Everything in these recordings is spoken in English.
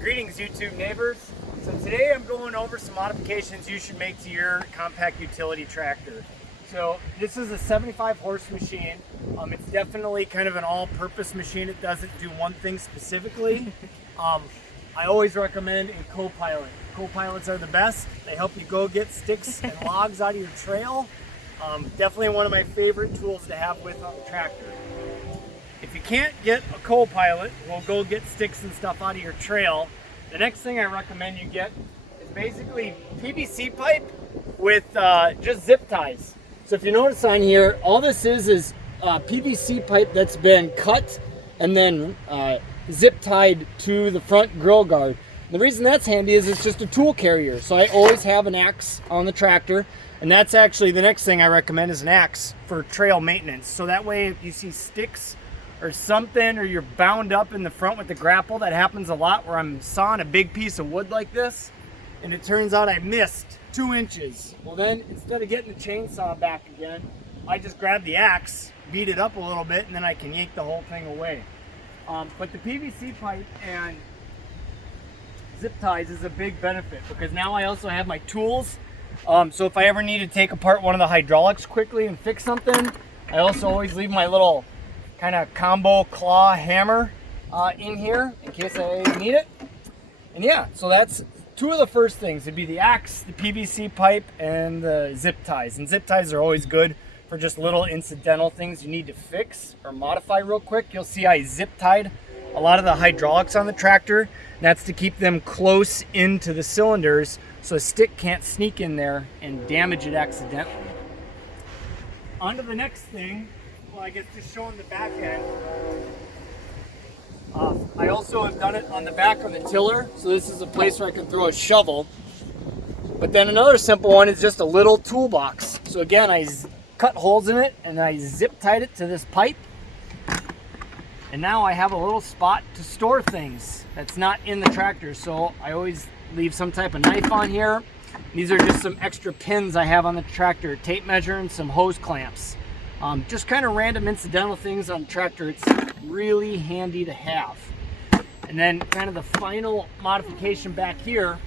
Greetings, YouTube neighbors. So today I'm going over some modifications you should make to your compact utility tractor. So this is a 75 horse machine. It's definitely kind of an all-purpose machine. It doesn't do one thing specifically. I always recommend a co-pilot. Co-pilots are the best. They help you go get sticks and logs out of your trail. Definitely one of my favorite tools to have with a tractor. If you can't get a co-pilot, we'll go get sticks and stuff out of your trail. The next thing I recommend you get is basically PVC pipe with just zip ties. So if you notice on here, all this is PVC pipe that's been cut and then zip tied to the front grill guard. And the reason that's handy is it's just a tool carrier. So I always have an axe on the tractor, and that's actually the next thing I recommend is an axe for trail maintenance. So that way if you see sticks or something, or you're bound up in the front with the grapple, that happens a lot where I'm sawing a big piece of wood like this and it turns out I missed 2 inches. Well then, instead of getting the chainsaw back again, I just grab the axe, beat it up a little bit, and then I can yank the whole thing away. But the PVC pipe and zip ties is a big benefit because now I also have my tools. So if I ever need to take apart one of the hydraulics quickly and fix something, I also always leave my little kind of combo claw hammer in here in case I need it. And yeah, so that's two of the first things. It'd be the axe, the PVC pipe, and the zip ties. And zip ties are always good for just little incidental things you need to fix or modify real quick. You'll see I zip tied a lot of the hydraulics on the tractor. And that's to keep them close into the cylinders so a stick can't sneak in there and damage it accidentally. On to the next thing. Well, I guess just showing the back end. I also have done it on the back of the tiller, so this is a place where I can throw a shovel. But then another simple one is just a little toolbox. So again, I cut holes in it and I zip tied it to this pipe. And now I have a little spot to store things that's not in the tractor. So I always leave some type of knife on here. These are just some extra pins I have on the tractor, tape measure and some hose clamps. Just kind of random incidental things on the tractor. It's really handy to have. And then kind of the final modification back here,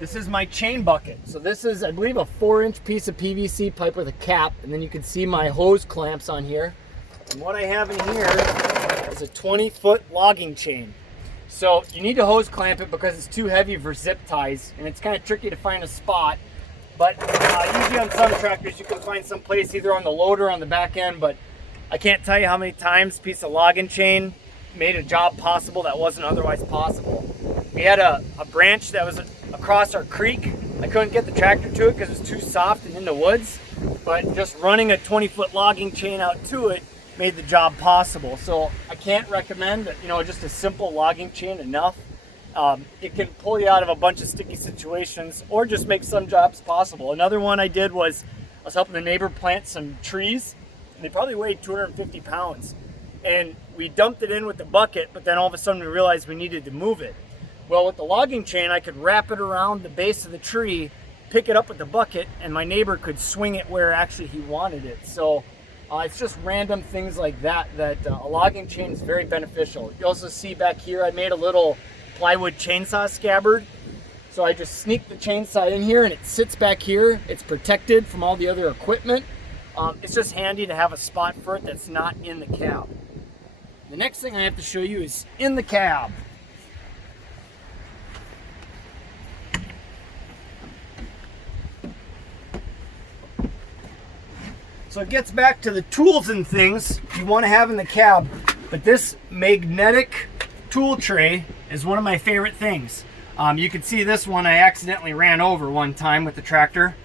this is my chain bucket. So this is, I believe, a 4-inch piece of PVC pipe with a cap, and then you can see my hose clamps on here. And what I have in here is a 20-foot logging chain. So you need to hose clamp it because it's too heavy for zip ties, and it's kind of tricky to find a spot. But usually on some tractors you can find some place either on the loader or on the back end, but I can't tell you how many times a piece of logging chain made a job possible that wasn't otherwise possible. We had a branch that was across our creek. I couldn't get the tractor to it because it was too soft and in the woods, but just running a 20-foot logging chain out to it made the job possible. So I can't recommend, just a simple logging chain enough. It can pull you out of a bunch of sticky situations or just make some jobs possible. Another one I did was I was helping a neighbor plant some trees, and they probably weighed 250 pounds. And we dumped it in with the bucket, but then all of a sudden we realized we needed to move it. Well, with the logging chain, I could wrap it around the base of the tree, pick it up with the bucket, and my neighbor could swing it where actually he wanted it. So it's just random things like that a logging chain is very beneficial. You also see back here, I made a little plywood chainsaw scabbard. So I just sneak the chainsaw in here and it sits back here. It's protected from all the other equipment. It's just handy to have a spot for it that's not in the cab. The next thing I have to show you is in the cab. So it gets back to the tools and things you want to have in the cab, but this magnetic tool tray is one of my favorite things. You can see this one I accidentally ran over one time with the tractor.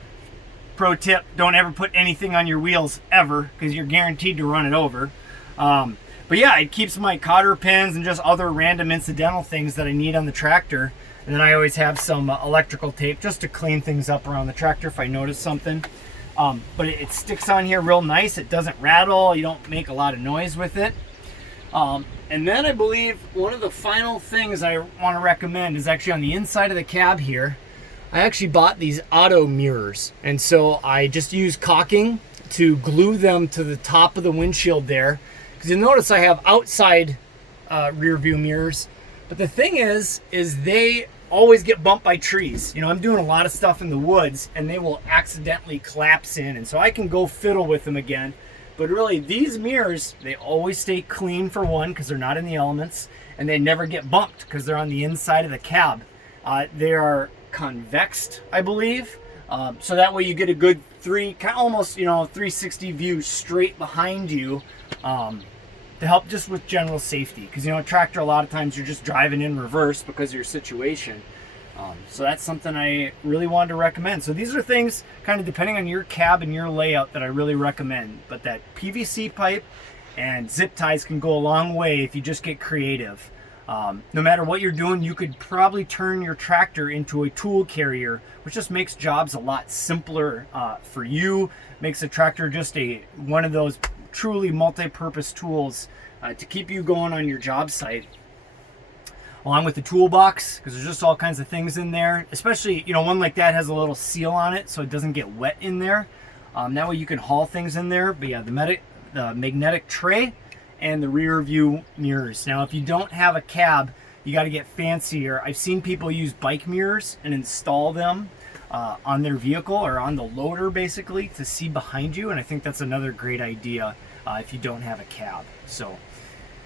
Pro tip, don't ever put anything on your wheels ever because you're guaranteed to run it over. But yeah, it keeps my cotter pins and just other random incidental things that I need on the tractor. And then I always have some electrical tape just to clean things up around the tractor if I notice something. But it sticks on here real nice. It doesn't rattle. You don't make a lot of noise with it. And then I believe one of the final things I want to recommend is actually on the inside of the cab here. I actually bought these auto mirrors. And so I just use caulking to glue them to the top of the windshield there. Because you'll notice I have outside rear view mirrors, But the thing is they always get bumped by trees. You know, I'm doing a lot of stuff in the woods and they will accidentally collapse in. And so I can go fiddle with them again. But really, these mirrors, they always stay clean for one because they're not in the elements. And they never get bumped because they're on the inside of the cab. They are convexed, I believe. So that way you get a good almost 360 view straight behind you. To help just with general safety, because a tractor, a lot of times you're just driving in reverse because of your situation. So that's something I really wanted to recommend. So these are things kind of depending on your cab and your layout that I really recommend. But that PVC pipe and zip ties can go a long way if you just get creative. No matter what you're doing, you could probably turn your tractor into a tool carrier, which just makes jobs a lot simpler for you. Makes the tractor just one of those truly multi-purpose tools to keep you going on your job site, along with the toolbox, because there's just all kinds of things in there. Especially one like that has a little seal on it so it doesn't get wet in there. That way you can haul things in there. But yeah, the magnetic tray and the rear view mirrors. Now if you don't have a cab, you got to get fancier. I've seen people use bike mirrors and install them on their vehicle or on the loader basically to see behind you, and I think that's another great idea if you don't have a cab. So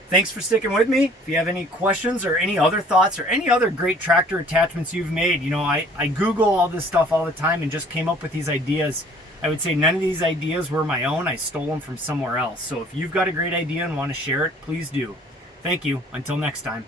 thanks for sticking with me. If you have any questions or any other thoughts or any other great tractor attachments you've made, I Google all this stuff all the time and just came up with these ideas. I would say none of these ideas were my own. I stole them from somewhere else. So if you've got a great idea and want to share it, please do. Thank you. Until next time.